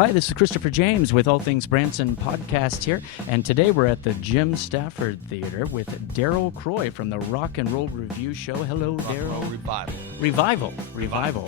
Hi, this is Christopher James with All Things Branson podcast here, and today we're at the Jim Stafford Theater with Darrell Croy from the Rock and Roll Review Show. Hello, Darrell. Revival.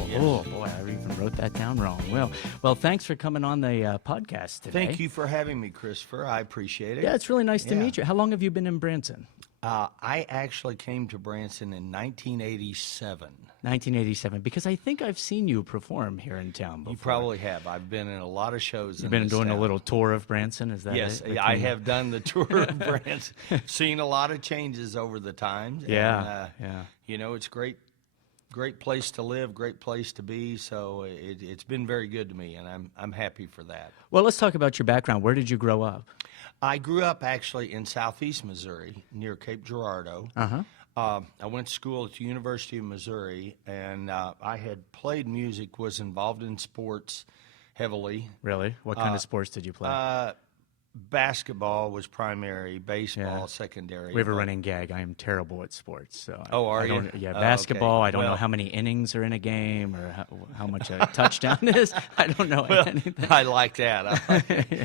Yes. Oh boy, I even wrote that down wrong. Well, thanks for coming on the podcast today. Thank you for having me, Christopher. I appreciate it. Yeah, it's really nice to meet you. How long have you been in Branson? I actually came to Branson in 1987. 1987, because I think I've seen you perform here in town before. You probably have. I've been in a lot of shows. You've been doing a little tour of Branson, is that yes, it? I have done the tour of Branson. Seen a lot of changes over the times. Yeah, and, You know, it's great place to live, great place to be. So it's been very good to me, and I'm happy for that. Well, let's talk about your background. Where did you grow up? I grew up actually in southeast Missouri near Cape Girardeau. I went to school at the University of Missouri, and I had played music, was involved in sports heavily. Really? What kind of sports did you play? Basketball was primary, baseball secondary. We have a running gag. I am terrible at sports. So are you? Yeah, basketball. Okay. I don't know how many innings are in a game or how much a touchdown is. I don't know anything. I like that.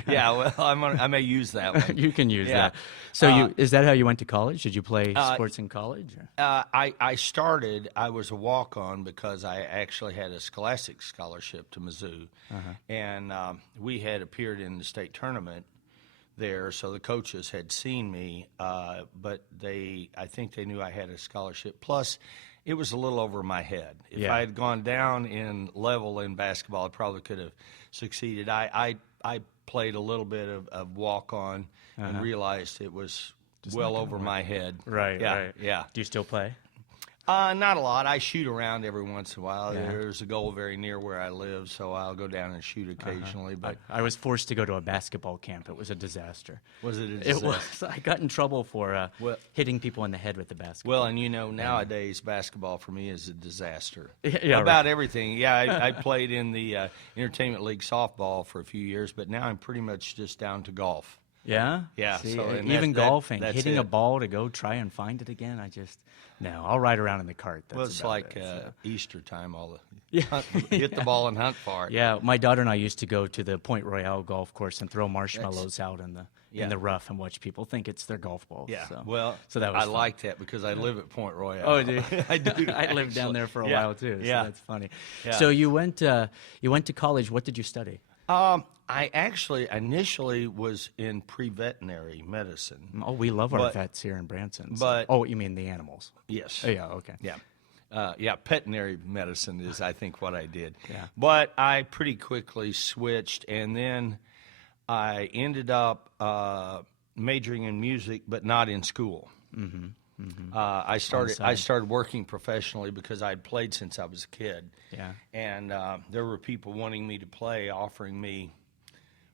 Well, I may use that one. You can use that. So is that how you went to college? Did you play sports in college? I was a walk-on because I actually had a scholastic scholarship to Mizzou, and we had appeared in the state tournament there, so the coaches had seen me, but I think they knew I had a scholarship. Plus, it was a little over my head. If I had gone down in level in basketball, I probably could have succeeded. I played a little bit of walk-on and realized it was well over my head. Right. Yeah. Do you still play? Not a lot. I shoot around every once in a while. Yeah. There's a goal very near where I live, so I'll go down and shoot occasionally. But I was forced to go to a basketball camp. It was a disaster. Was it a disaster? It was. I got in trouble for hitting people in the head with the basketball. Well, and you know, nowadays basketball for me is a disaster. About everything. Yeah, I played in the Entertainment League softball for a few years, but now I'm pretty much just down to golf. Yeah? Yeah. See, so, even golfing, hitting a ball to go try and find it again, I'll ride around in the cart. It's like Easter time, hit the ball and hunt for it. Yeah, my daughter and I used to go to the Point Royale golf course and throw marshmallows out in the rough and watch people think it's their golf balls. Yeah, so that was fun. Like that because I live at Point Royale. Oh, do you? I do. I lived down there for a while too, so that's funny. Yeah. So you went to college. What did you study? I actually initially was in pre-veterinary medicine. Oh, we love our vets here in Branson. You mean the animals? Yes. Oh, yeah, okay. Yeah. Veterinary medicine is, I think, what I did. Yeah. But I pretty quickly switched, and then I ended up majoring in music, but not in school. Mm-hmm. Mm-hmm. I started working professionally because I'd played since I was a kid. Yeah. And there were people wanting me to play, offering me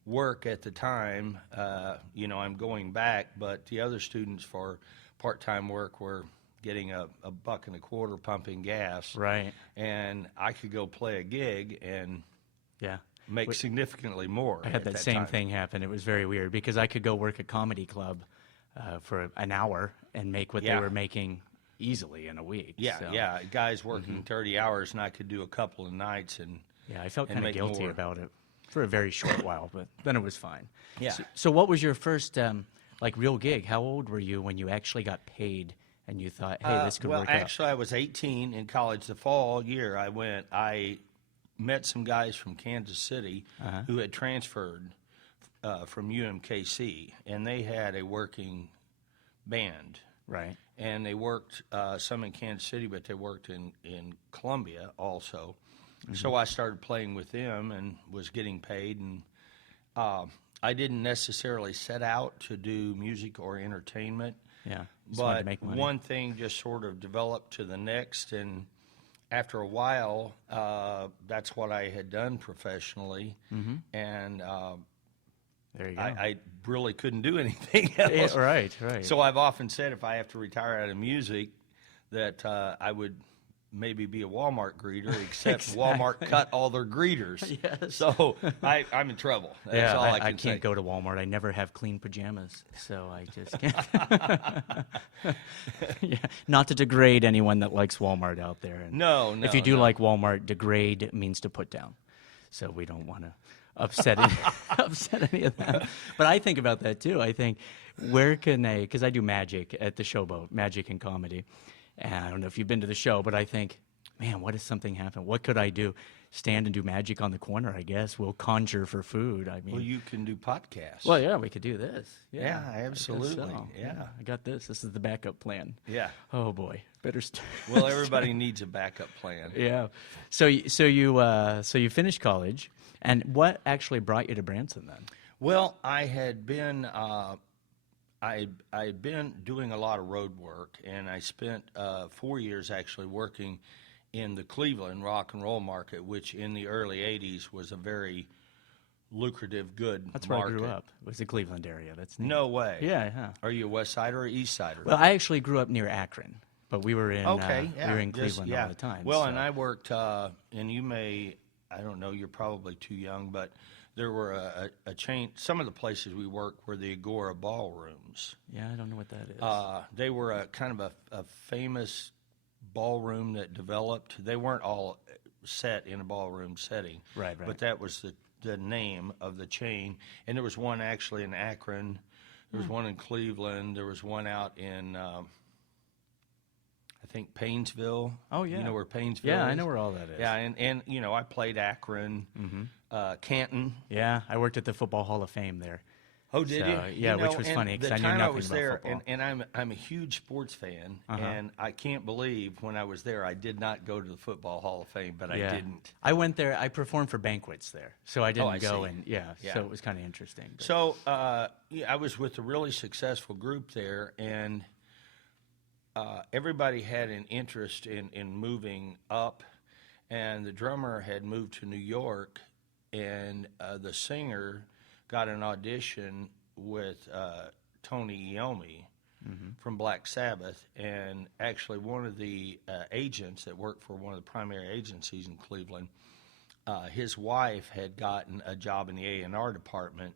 work at the time. I'm going back, but the other students for part-time work were getting a $1.25 pumping gas. Right. And I could go play a gig and make significantly more. I had that same thing happen. It was very weird because I could go work a comedy club for an hour and make what they were making easily in a week. Yeah. Guys working 30 hours, and I could do a couple of nights. And I felt kind of guilty about it for a very short while, but then it was fine. Yeah. So what was your first real gig? How old were you when you actually got paid and you thought, hey, this could work out? Well, actually, I was 18 in college. The fall year I met some guys from Kansas City who had transferred from UMKC, and they had a working band. Right. And they worked some in Kansas City, but they worked in Columbia also. Mm-hmm. So I started playing with them and was getting paid. And I didn't necessarily set out to do music or entertainment. Yeah. But one thing just sort of developed to the next. And after a while, that's what I had done professionally. Mm-hmm. And there you go. I really couldn't do anything else. Yeah, right. So I've often said if I have to retire out of music that I would maybe be a Walmart greeter, except Walmart cut all their greeters. Yes. So I'm in trouble. That's all I can say. I can't go to Walmart. I never have clean pajamas, so I just can't. Not to degrade anyone that likes Walmart out there. And no. If you do like Walmart, degrade means to put down. So we don't want to upset upset any of them. But I think about that too. I think, where can they? Because I do magic at the Showboat, magic and comedy. And I don't know if you've been to the show, but I think, man, what if something happened? What could I do? Stand and do magic on the corner, I guess. We'll conjure for food. I mean, Well, you can do podcasts. well, yeah, we could do this. Yeah, I guess absolutely. so. Yeah. I got this. This is the backup plan. Yeah. Oh boy, better. Well, everybody needs a backup plan. Yeah. So you finished college, and what actually brought you to Branson then? Well, I had been I'd been doing a lot of road work, and I spent 4 years actually working in the Cleveland rock and roll market, which in the early '80s was a very lucrative, good That's market. where I grew up. It was the Cleveland area. That's neat. No way. Yeah. Are you a West Sider or East Sider? Well, I actually grew up near Akron, but we were in Okay, yeah. we were in Just- Cleveland yeah. all the time. Well, so. and I worked, and you may, I don't know, you're probably too young, but there were a chain. Some of the places we worked were the Agora ballrooms. Yeah, I don't know what that is. They were a kind of a famous ballroom that developed. They weren't all set in a ballroom setting, Right. but that was the name of the chain. And there was one actually in Akron. There was one in Cleveland. There was one out in, I think, Paynesville. Oh, yeah. You know where Paynesville Yeah, is? I know where all that is. Yeah, and you know, I played Akron, Canton. Yeah, I worked at the Football Hall of Fame there. Oh, did So, you? yeah, You which know, was and funny, 'cause the I knew time nothing was about there, football. and I'm a huge sports fan, Uh-huh. and I can't believe when I was there I did not go to the Football Hall of Fame, but Yeah. I didn't. I went there. I performed for banquets there, so I didn't I go. see. And Yeah. so it was kind of interesting. But- So yeah, I was with a really successful group there, and everybody had an interest in moving up, and the drummer had moved to New York, and the singer got an audition with Tony Iommi from Black Sabbath, and actually one of the agents that worked for one of the primary agencies in Cleveland, his wife had gotten a job in the A&R department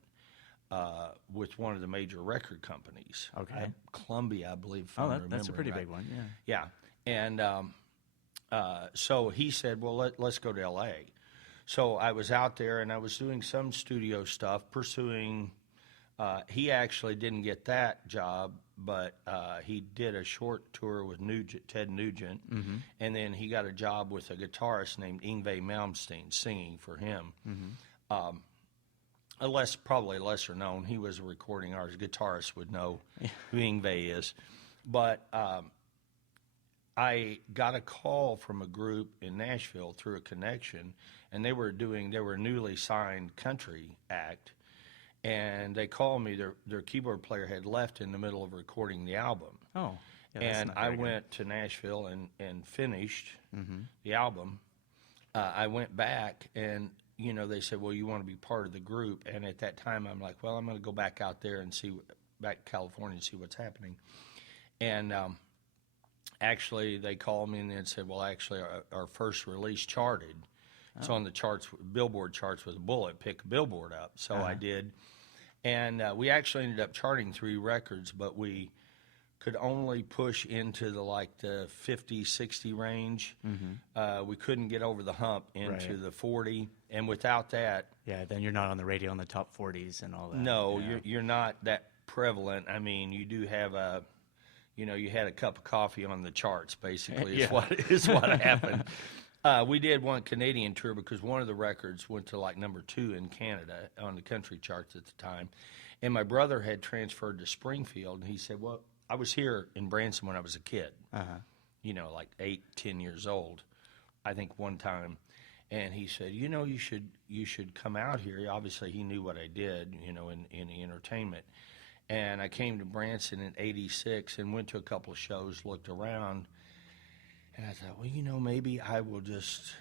with one of the major record companies. Okay. Columbia, I believe. If oh, I'm that's a remembering pretty right. big one. Yeah. Yeah, and so he said, "Well, let's go to L.A." So I was out there, and I was doing some studio stuff, pursuing. He actually didn't get that job, but he did a short tour with Ted Nugent, and then he got a job with a guitarist named Yngwie Malmsteen singing for him. Probably lesser known. He was a recording artist. Guitarists would know who Yngwie is. But I got a call from a group in Nashville through a connection, and they were a newly signed country act, and they called me. Their keyboard player had left in the middle of recording the album. Oh. Yeah, that's And not I very good. went to Nashville and finished the album. I went back, and they said, "Well, you want to be part of the group?" And at that time, I'm like, "Well, I'm going to go back out there and back to California and see what's happening." And actually, they called me and then said, "Well, actually, our first release charted. It's on the charts, Billboard charts with a bullet. Pick Billboard up." So I did, and we actually ended up charting 3 records, but we could only push into the 50, 60 range. We couldn't get over the hump into Right. the 40, and without that, Yeah, then you're not on the radio in the top 40s and all that. no, yeah. you're not that prevalent. I mean, you do have you had a cup of coffee on the charts, basically, is what happened. We did one Canadian tour because one of the records went to number 2 in Canada on the country charts at the time. And my brother had transferred to Springfield, and he said, "Well, I was here in Branson when I was a kid, 8, 10 years old, I think one time." And he said, you should come out here. Obviously, he knew what I did, in the entertainment. And I came to Branson in '86 and went to a couple of shows, looked around, and I thought, well, maybe I will just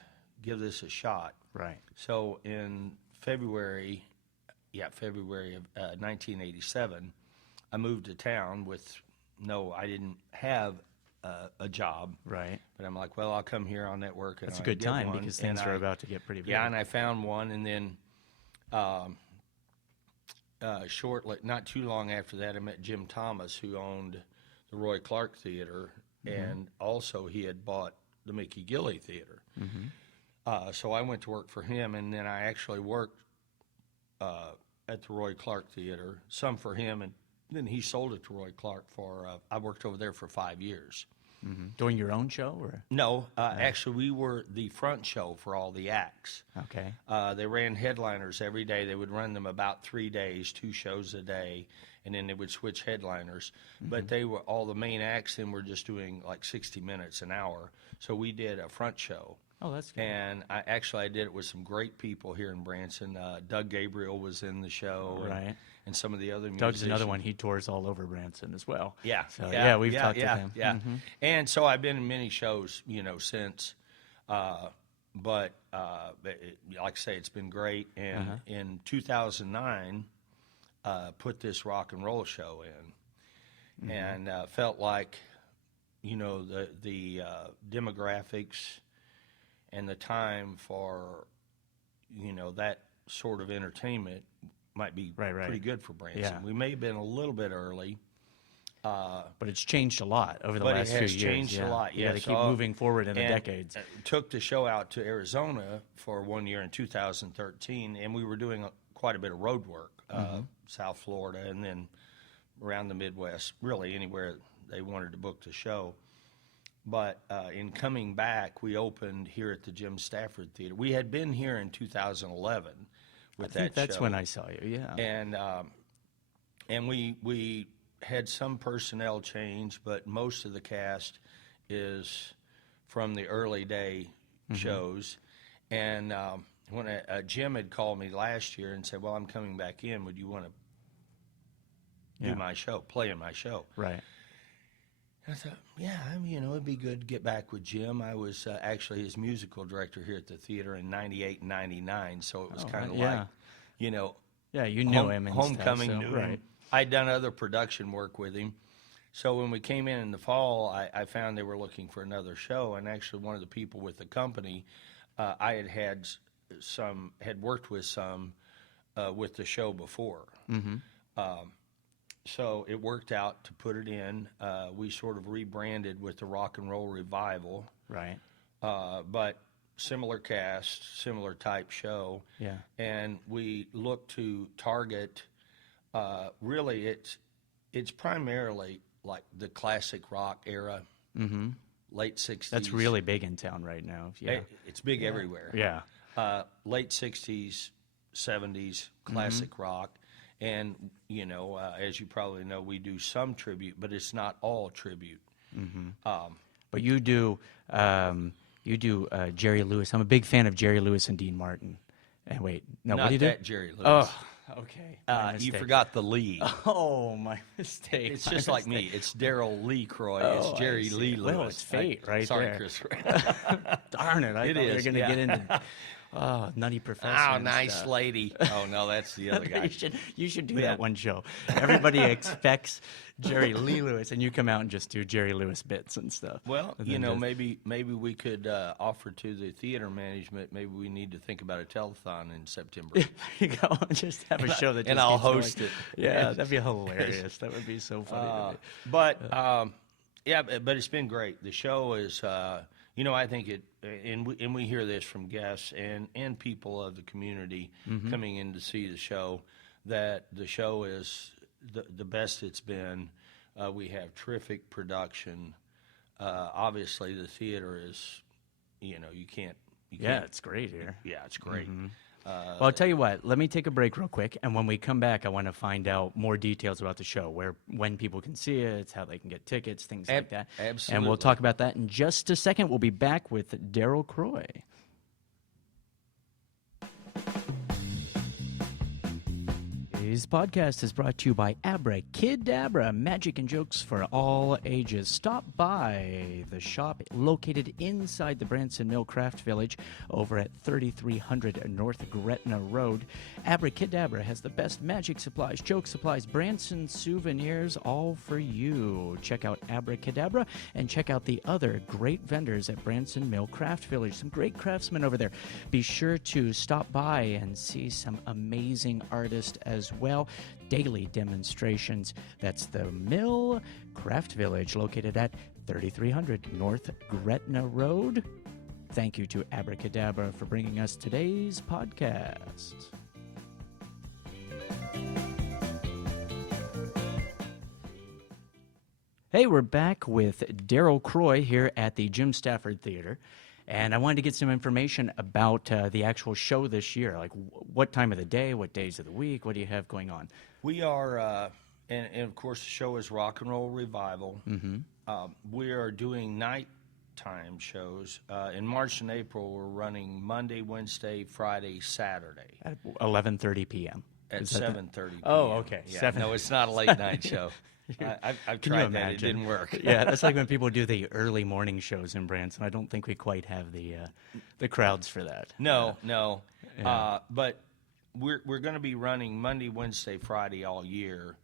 give this a shot. Right. So in February of 1987, I moved to town I didn't have a job. Right. But I'm like, well, I'll come here on network. And That's a I'll good get time one. because And things are I- about to get pretty big. Yeah, and I found one, and then shortly, not too long after that, I met Jim Thomas, who owned the Roy Clark Theater, and also he had bought the Mickey Gilley Theater. So I went to work for him, and then I actually worked at the Roy Clark Theater, some for him, and then he sold it to Roy Clark for, I worked over there for 5 years. Doing your own show, or? No, actually, we were the front show for all the acts. Okay. They ran headliners every day. They would run them about 3 days, 2 shows a day, and then they would switch headliners. But they were all the main acts, and were just doing like 60 minutes an hour. So we did a front show. Oh, that's good. And I did it with some great people here in Branson. Doug Gabriel was in the show, and some of the other musicians. Doug's another one. He tours all over Branson as well. Yeah, so, we've talked to him. Yeah, and so I've been in many shows, since. But like I say, it's been great. And in 2009, put this rock and roll show in, and felt like, the demographics and the time for, that sort of entertainment might be pretty good for Branson. Yeah. We may have been a little bit early. But it's changed a lot over the last few years. But it has changed a lot, You got to keep moving forward in the decades. Took the show out to Arizona for 1 year in 2013, and we were doing quite a bit of road work, South Florida, and then around the Midwest, really anywhere they wanted to book the show. But in coming back, we opened here at the Jim Stafford Theater. We had been here in 2011 with that show. That's when I saw you, yeah. And we had some personnel change, but most of the cast is from the early day shows. And when Jim had called me last year and said, "Well, I'm coming back in. Would you want to do my show, play in my show?" Right. I thought, it'd be good to get back with Jim. I was actually his musical director here at the theater in 98 and 99, so it was kind of like, Yeah, you knew him and homecoming, stuff, so, knew him. I'd done other production work with him. So when we came in the fall, I found they were looking for another show, and actually one of the people with the company, I had worked with some with the show before. So it worked out to put it in. We sort of rebranded with the Rock and Roll Revival. Right. But similar cast, similar type show. Yeah. And we look to target, really it's primarily like the classic rock era, late 60s. That's really big in town right now. Yeah. It's big everywhere. Yeah. Late 60s, 70s, classic rock. And, as you probably know, we do some tribute, but it's not all tribute. But you do Jerry Lewis. I'm a big fan of Jerry Lewis and Dean Martin. And wait, no, not what do you do? That Jerry Lewis. Oh, okay. You forgot the Lee. Oh, my mistake. It's just like me. It's Darrell Lee Croy. Oh, it's Jerry Lee Lewis. Well, it's fate right sorry, there. Chris. Darn it. I thought we were going to get into Nutty Professor. Oh, nice lady. Oh, no, that's the other guy. you should do that one show. Everybody expects Jerry Lee Lewis, and you come out and just do Jerry Lewis bits and stuff. Well, maybe we could offer to the theater management, maybe we need to think about a telethon in September. There you go. Just have a show that just and I'll keeps host going. it. Yeah, that'd be hilarious. That would be so funny to me. But it's been great. The show is, I think it, and we hear this from guests and people of the community coming in to see the show, that the show is the best it's been. We have terrific production. Obviously, the theater is, you can't. It's great here. Yeah, it's great. Well, I'll tell you what. Let me take a break real quick, and when we come back, I want to find out more details about the show, when people can see it, how they can get tickets, things like that. Absolutely. And we'll talk about that in just a second. We'll be back with Darrell Croy. Today's podcast is brought to you by Abracadabra, magic and jokes for all ages. Stop by the shop located inside the Branson Mill Craft Village over at 3300 North Gretna Road. Abracadabra has the best magic supplies, joke supplies, Branson souvenirs, all for you. Check out Abracadabra and check out the other great vendors at Branson Mill Craft Village. Some great craftsmen over there. Be sure to stop by and see some amazing artists as well. Daily demonstrations. That's the Mill Craft Village located at 3300 North Gretna Road. Thank you to Abracadabra for bringing us today's podcast. Hey, we're back with Darrell Croy here at the Jim Stafford Theater. And I wanted to get some information about the actual show this year. Like, what time of the day, what days of the week, what do you have going on? We are, and of course, the show is Rock and Roll Revival. Mm-hmm. We are doing nighttime shows. In March and April, we're running Monday, Wednesday, Friday, Saturday. At 11:30 p.m. At 7:30 p.m. Oh, okay. Yeah, no, it's not a late night show. I've Can you tried that. It imagine? didn't work. Yeah, that's like when people do the early morning shows in Branson. I don't think we quite have the crowds for that. No. But we're going to be running Monday, Wednesday, Friday all year.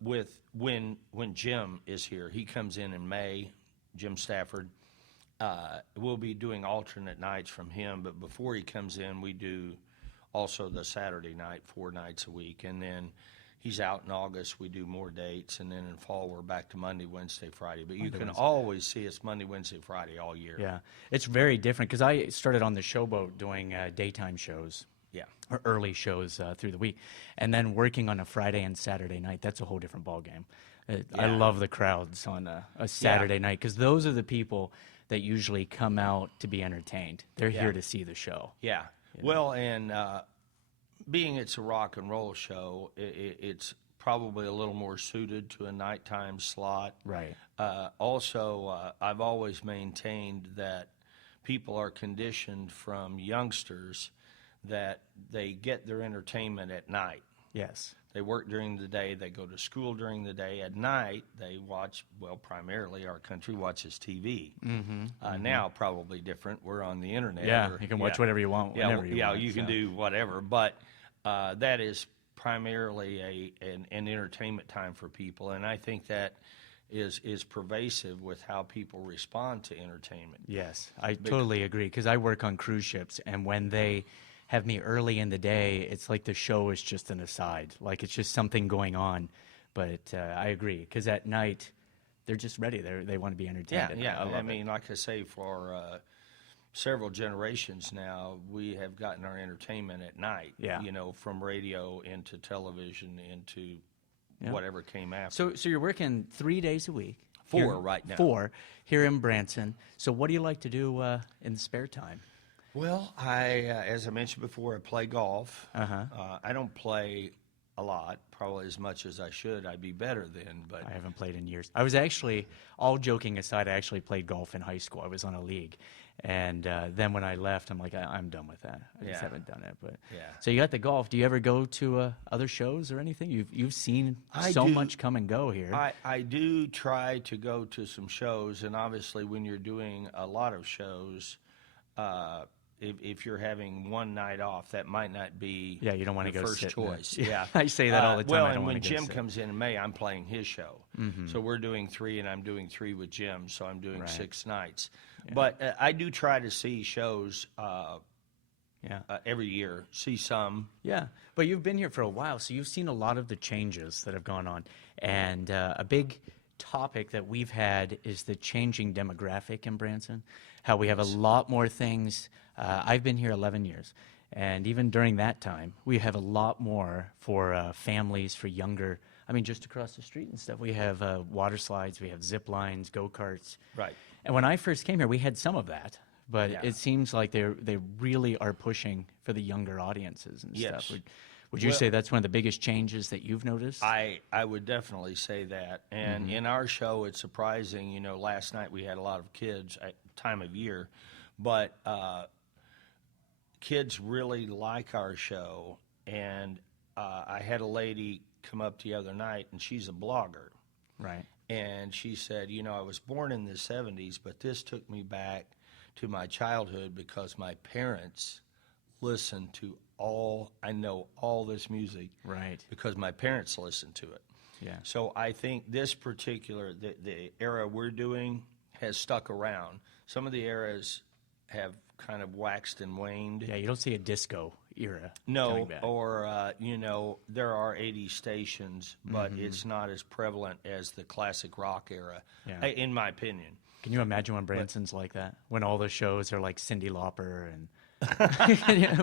With when Jim is here, he comes in May. Jim Stafford. We'll be doing alternate nights from him, but before he comes in, we do also the Saturday night, 4 nights a week, and then he's out in August. We do more dates, and then in fall we're back to Monday, Wednesday, Friday. But you can always see us Monday, Wednesday, Friday all year. Yeah, it's very different because I started on the Showboat doing daytime shows. Yeah. Or early shows through the week, and then working on a Friday and Saturday night. That's a whole different ballgame. I love the crowds on a Saturday night because those are the people that usually come out to be entertained. They're here to see the show. Yeah. Well, and being it's a rock and roll show, it's probably a little more suited to a nighttime slot. Right. Also, I've always maintained that people are conditioned from youngsters that they get their entertainment at night. Yes. They work during the day, they go to school during the day. At night, they watch, well, primarily our country watches TV. Now, probably different. We're on the internet. Yeah, you can watch whatever you want, whenever you want. You can do whatever. But that is primarily an entertainment time for people. And I think that is pervasive with how people respond to entertainment. Yes, I totally agree because I work on cruise ships, and when they have me early in the day, it's like the show is just an aside. Like it's just something going on. But I agree because at night, they're just ready. They want to be entertained. Yeah. I mean, like I say, for several generations now, we have gotten our entertainment at night. Yeah. You know, from radio into television into whatever came after. So you're working 3 days a week. 4 right now. 4 here in Branson. So what do you like to do in the spare time? Well, as I mentioned before, I play golf. I don't play a lot, probably as much as I should. I'd be better then, but I haven't played in years. I was actually, all joking aside, I actually played golf in high school. I was on a league. And then when I left, I'm like, I'm done with that. I just haven't done it. But so you got the golf. Do you ever go to other shows or anything? You've seen so much come and go here. I do try to go to some shows, and obviously when you're doing a lot of shows, if you're having one night off, that might not be you don't want to go first sit choice. Yeah, I say that all the time. Well, I don't and when want to Jim sit. comes in May, I'm playing his show. So we're doing 3, and I'm doing 3 with Jim, so I'm doing 6 nights. But I do try to see shows every year, see some. Yeah, but you've been here for a while, so you've seen a lot of the changes that have gone on. And a big topic that we've had is the changing demographic in Branson, how we have a lot more things. I've been here 11 years, and even during that time, we have a lot more for families, for younger, I mean, just across the street and stuff. We have water slides, we have zip lines, go-karts. Right. And when I first came here, we had some of that, but it seems like they really are pushing for the younger audiences and stuff. Would you say that's one of the biggest changes that you've noticed? I would definitely say that. And in our show, it's surprising. You know, last night we had a lot of kids at time of year, but kids really like our show. And I had a lady come up the other night, and she's a blogger. Right. And she said, you know, I was born in the 70s, but this took me back to my childhood because my parents listened to I know all this music. Right. Because my parents listened to it. Yeah. So I think this particular, the era we're doing has stuck around. Some of the eras have kind of waxed and waned. Yeah, you don't see a disco era coming No, back. or, you know, there are 80 stations, but it's not as prevalent as the classic rock era, in my opinion. Can you imagine when Branson's like that? When all the shows are like Cyndi Lauper and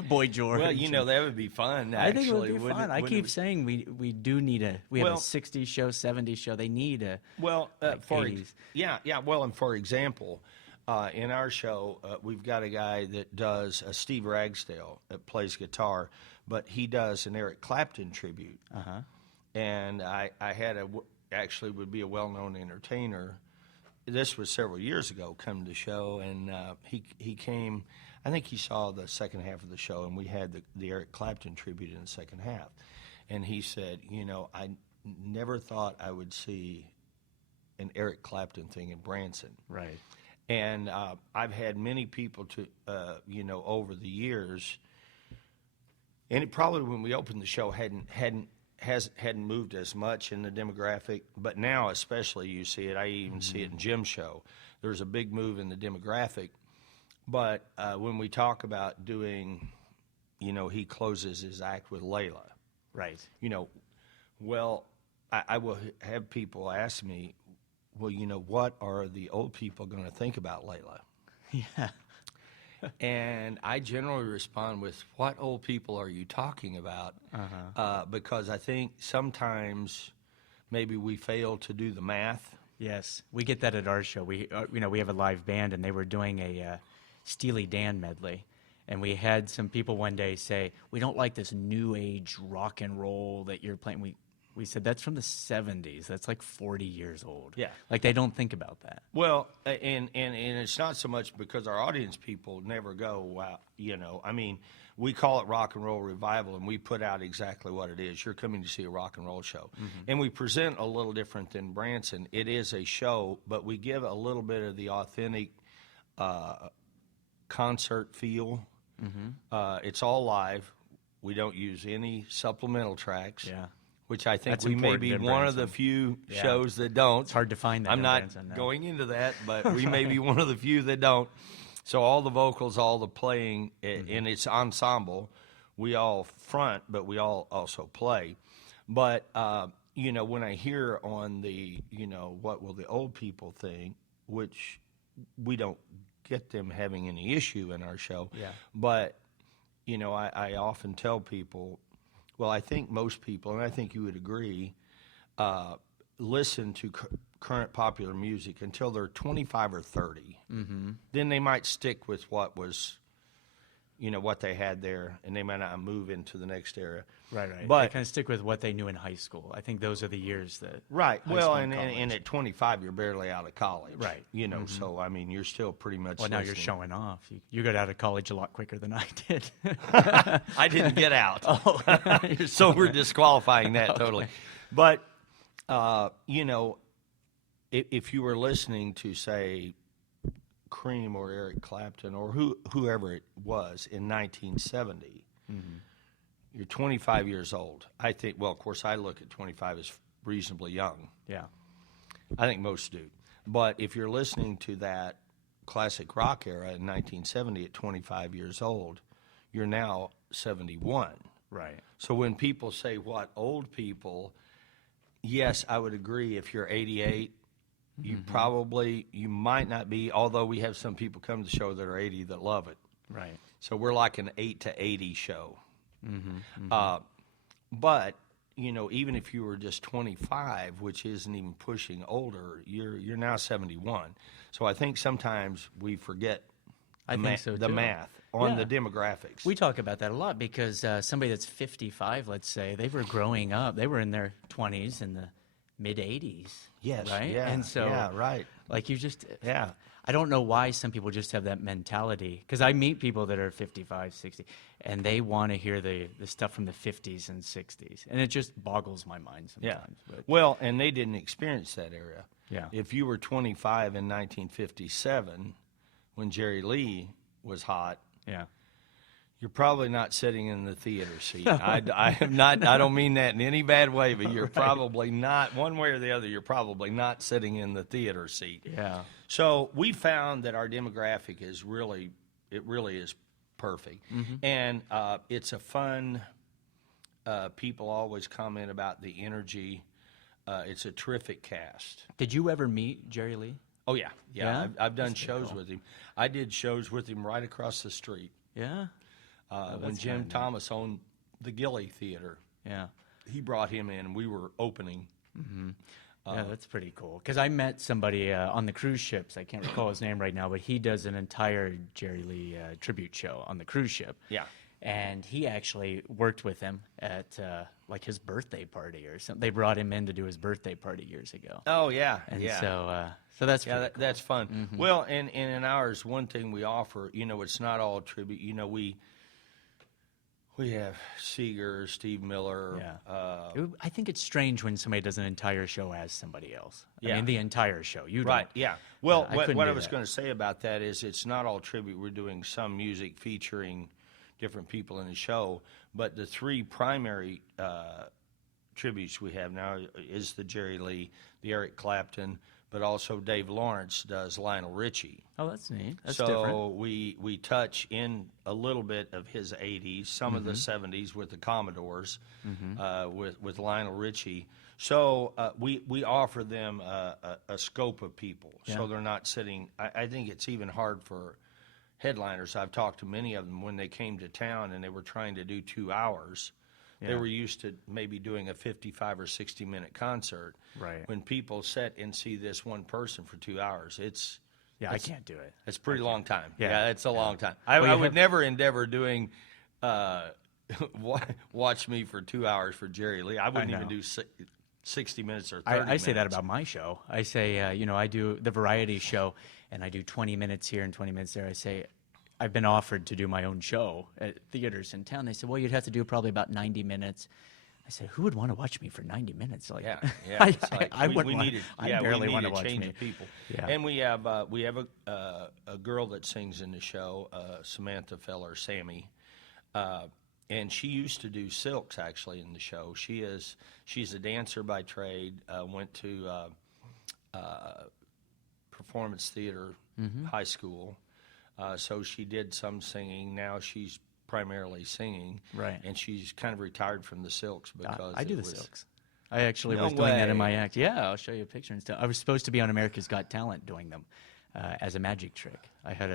Boy George. Well, that would be fun. I think it would Actually, be wouldn't fun. it- I wouldn't keep it saying we do need we have a Well- 60s show, 70s show. They need a Well, like for 80s. Well, and for example, in our show, we've got a guy that does Steve Ragsdale that plays guitar, but he does an Eric Clapton tribute. And I had actually would be a well-known entertainer. This was several years ago. Come to the show, and he came. I think he saw the second half of the show, and we had the Eric Clapton tribute in the second half. And he said, I never thought I would see an Eric Clapton thing in Branson. Right. And I've had many people to, over the years, and it probably when we opened the show hadn't moved as much in the demographic, but now especially you see it. I even see it in Jim's show. There's a big move in the demographic. But when we talk about doing, he closes his act with Layla. Right. Well, I will have people ask me, well, what are the old people going to think about Layla? Yeah. And I generally respond with, what old people are you talking about? Because I think sometimes maybe we fail to do the math. Yes, we get that at our show. We we have a live band, and they were doing a Steely Dan medley. And we had some people one day say, we don't like this new age rock and roll that you're playing. We said, that's from the 70s. That's like 40 years old. Yeah. Like, they don't think about that. Well, and it's not so much because our audience people never go, wow, I mean, we call it rock and roll revival, and we put out exactly what it is. You're coming to see a rock and roll show. And we present a little different than Branson. It is a show, but we give a little bit of the authentic concert feel. It's all live. We don't use any supplemental tracks. Yeah. Which I think That's we may important be in one of the Branson. few Yeah. shows that don't. It's hard to find that I'm in not Branson now. going into that, but we may be one of the few that don't. So all the vocals, all the playing, and it's ensemble. We all front, but we all also play. But, when I hear on the, what will the old people think, which we don't get them having any issue in our show. Yeah. But, I often tell people, well, I think most people, and I think you would agree, listen to current popular music until they're 25 or 30. Then they might stick with what was, what they had there, and they might not move into the next era. Right. But they kind of stick with what they knew in high school. I think those are the years that. right. high Well, school and college. at 25, you're barely out of college. Right. So I mean, you're still pretty much. Well, now you're listening. showing off. You got out of college a lot quicker than I did. I didn't get out. You're So we're disqualifying that totally. But, if you were listening to, say, Cream or Eric Clapton or whoever it was in 1970, you're 25 years old. I think, well, of course, I look at 25 as reasonably young. Yeah. I think most do. But if you're listening to that classic rock era in 1970 at 25 years old, you're now 71. Right. So when people say, what, old people, yes, I would agree. If you're 88, you might not be, although we have some people come to the show that are 80 that love it. Right. So we're like an 8 to 80 show. But, even if you were just 25, which isn't even pushing older, you're now 71. So I think sometimes we forget I think so, the too. math on Yeah. the demographics. We talk about that a lot because somebody that's 55, let's say, they were growing up. They were in their 20s in the mid 80s. Yes, Right? yeah, And so, yeah, right. like you just, Yeah. I don't know why some people just have that mentality. Because I meet people that are 55, 60, and they want to hear the stuff from the 50s and 60s. And it just boggles my mind Yeah. sometimes. But, Well, and they didn't experience that era. Yeah. If you were 25 in 1957, when Jerry Lee was hot, yeah. you're probably not sitting in the theater seat. I am not. I don't mean that in any bad way, but you're probably not, one way or the other, you're probably not sitting in the theater seat. Yeah. So we found that our demographic is really is perfect. And it's a fun, people always comment about the energy. It's a terrific cast. Did you ever meet Jerry Lee? Oh, yeah. Yeah? I've done That's pretty shows cool. with him. I did shows with him right across the street. Yeah. When that's Jim kinda neat. Thomas owned the Gilly Theater, Yeah. he brought him in, and we were opening. Yeah, that's pretty cool. Because I met somebody on the cruise ships. I can't recall his name right now, but he does an entire Jerry Lee tribute show on the cruise ship. Yeah. And he actually worked with him at like his birthday party or something. They brought him in to do his birthday party years ago. Oh, yeah, And yeah. so that's Yeah, pretty cool. that's fun. Well, and in ours, one thing we offer, it's not all tribute. We have Seeger, Steve Miller. Yeah. I think it's strange when somebody does an entire show as somebody else. I Yeah. mean, the entire show. You Right, don't. yeah. Well, I what couldn't I do was that. going to say about that is it's not all tribute. We're doing some music featuring different people in the show, but the three primary tributes we have now is the Jerry Lee, the Eric Clapton, but also Dave Lawrence does Lionel Richie. Oh, that's neat. That's so different. we touch in a little bit of his 80s, some of the 70s with the Commodores, with Lionel Richie. So we offer them a scope of people, so they're not sitting. I think it's even hard for headliners. I've talked to many of them when they came to town and they were trying to do 2 hours. They were used to maybe doing a 55 or 60-minute concert. Right. When people sit and see this one person for 2 hours, I can't do it. it's a pretty long time. Yeah. Yeah, it's a long time. I Well, you would have- never endeavor doing watch me for 2 hours for Jerry Lee. I wouldn't even know. do 60 minutes or 30 I say that minutes. about my show. I say, I do the variety show, and I do 20 minutes here and 20 minutes there. I say, I've been offered to do my own show at theaters in town. They said, well, you'd have to do probably about 90 minutes. I said, who would want to watch me for 90 minutes? Like, Yeah, yeah. I, It's like I we wouldn't want. needed, I yeah, barely we want need to a watch change me. of people. Yeah. And we have a girl that sings in the show, Samantha Feller, Sammy, and she used to do silks actually in the show. She's a dancer by trade. Went to performance theater high school, so she did some singing. Now she's primarily singing, Right. And she's kind of retired from the silks because I do it the was- silks. I actually No was doing that in my way. act. Yeah, I'll show you a picture and stuff. I was supposed to be on America's Got Talent doing them as a magic trick. I had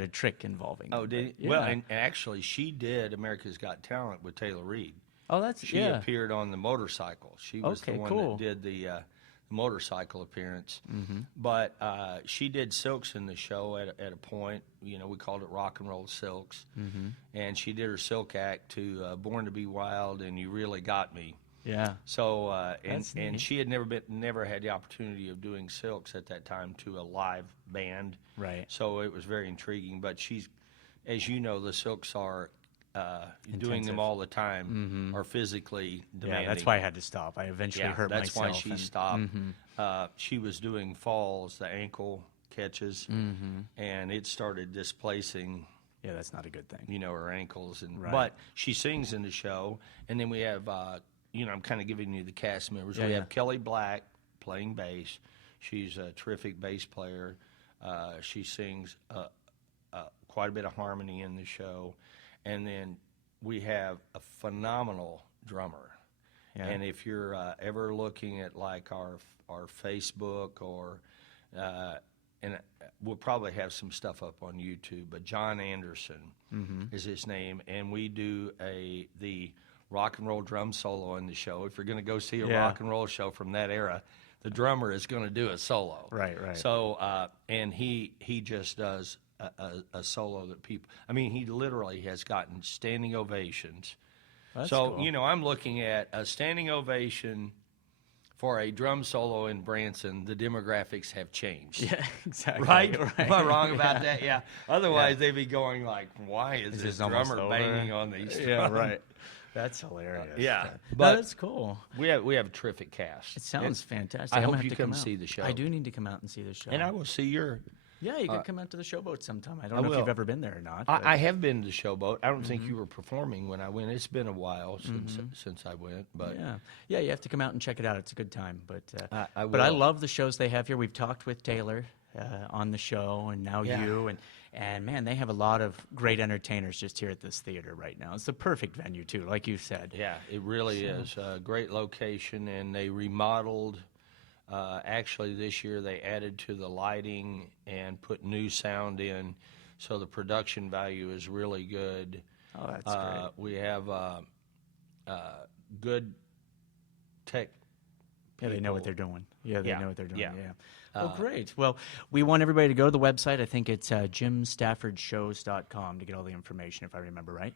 a trick involving. Oh, them, did but, well, yeah. and actually, she did America's Got Talent with Taylor Reed. Oh, that's She yeah. appeared on the motorcycle. She was Okay, the one cool. that did the motorcycle appearance. Mm-hmm. But she did silks in the show at a point. We called it Rock and Roll Silks. Mm-hmm. And she did her silk act to Born to Be Wild and You Really Got Me. Yeah. So and That's neat. she had never had the opportunity of doing silks at that time to a live band. Right. So it was very intriguing. But she's, as you know, the silks are doing Intensive. them all the time are physically demanding. Yeah, that's why I had to stop. I eventually hurt that's myself. why she and- stopped. She was doing falls, the ankle catches, and it started displacing, Yeah, that's not a good thing. her ankles. Right. But she sings in the show, and then we have, I'm kind of giving you the cast members. Yeah, we yeah. have Kelly Black playing bass. She's a terrific bass player. She sings quite a bit of harmony in the show. And then we have a phenomenal drummer. Yeah. And if you're ever looking at like our Facebook or and we'll probably have some stuff up on YouTube, but John Anderson is his name, and we do the rock and roll drum solo in the show. If you're going to go see a Yeah. rock and roll show from that era, the drummer is going to do a solo. Right, right. So and he just does a solo that people. I mean, he literally has gotten standing ovations. That's So cool. I'm looking at a standing ovation for a drum solo in Branson. The demographics have changed. Yeah, exactly. Right? right. Am I wrong about that? Yeah. Otherwise, they'd be going like, "Why is This this is almost drummer over. banging on these?" Yeah, drums? right. That's hilarious. Yeah, No, but- that's cool. We have a terrific cast. It sounds fantastic. I I'm hope gonna have you to come out. see the show. I do need to come out and see the show. And I will see your. Yeah, you could come out to the Showboat sometime. I don't I know if you've will. ever been there or not. but- I have been to the Showboat. I don't think you were performing when I went. It's been a while since I went, but yeah, you have to come out and check it out. It's a good time. But I but I will. love the shows they have here. We've talked with Taylor on the show, and now Yeah. you, and man, they have a lot of great entertainers just here at this theater right now. It's the perfect venue too, like you said. yeah, it really is a great location, and they remodeled. Actually, this year they added to the lighting and put new sound in. so the production value is really good. Oh, that's great. We have good tech. Yeah, they know what they're people. doing. Yeah, they Yeah, know what they're doing. yeah. Yeah. Well, great. Well, we want everybody to go to the website. I think it's jimstaffordshows.com to get all the information, if I remember right.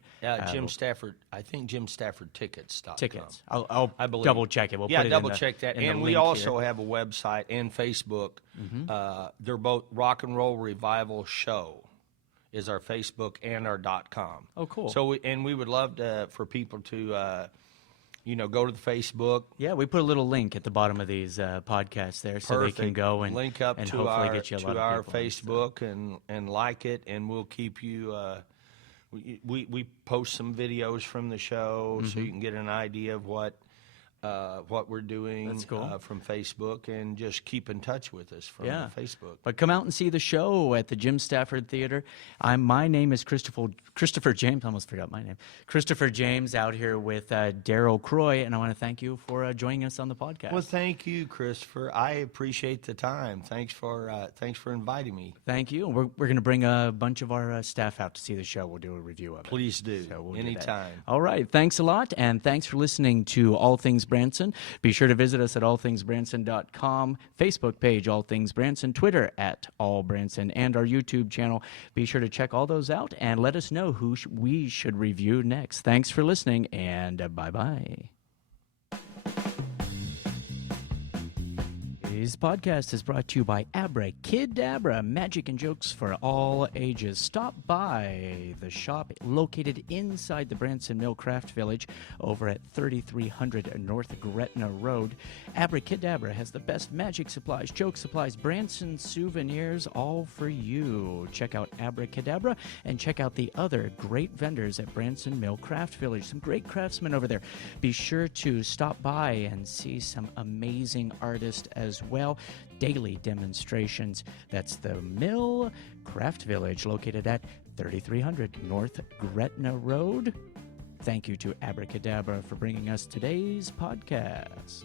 Jim Stafford. I think JimStaffordTickets.com. Tickets. I'll I believe. double check it. We'll put it double in the, check that. in the And we link also here. have a website and Facebook. They're both Rock and Roll Revival Show is our Facebook and our .com. Oh, cool. So we would love for people to go to the Facebook. Yeah, we put a little link at the bottom of these podcasts there so they can go and link up and to hopefully our get you a lot to of our people and Facebook and like it, and we'll keep you. We post some videos from the show so you can get an idea of what we're doing. That's cool. From Facebook, and just keep in touch with us from the Facebook. But come out and see the show at the Jim Stafford Theater. My name is Christopher James. I almost forgot my name. Christopher James, out here with Darrell Croy, and I want to thank you for joining us on the podcast. Well, thank you, Christopher. I appreciate the time. Thanks for inviting me. Thank you. We're going to bring a bunch of our staff out to see the show. We'll do a review of it. Please do. So we'll do that. Anytime. All right. Thanks a lot, and thanks for listening to All Things Branson. Be sure to visit us at allthingsbranson.com, Facebook page All Things Branson, Twitter at All Branson, and our YouTube channel. Be sure to check all those out and let us know who we should review next. Thanks for listening, and bye-bye. Today's podcast is brought to you by Abracadabra, magic and jokes for all ages. Stop by the shop located inside the Branson Mill Craft Village over at 3300 North Gretna Road. Abracadabra has the best magic supplies, joke supplies, Branson souvenirs, all for you. Check out Abracadabra and check out the other great vendors at Branson Mill Craft Village. Some great craftsmen over there. Be sure to stop by and see some amazing artists as well. Daily demonstrations. That's the Mill Craft Village located at 3300 North Gretna Road. Thank you to Abracadabra for bringing us today's podcast.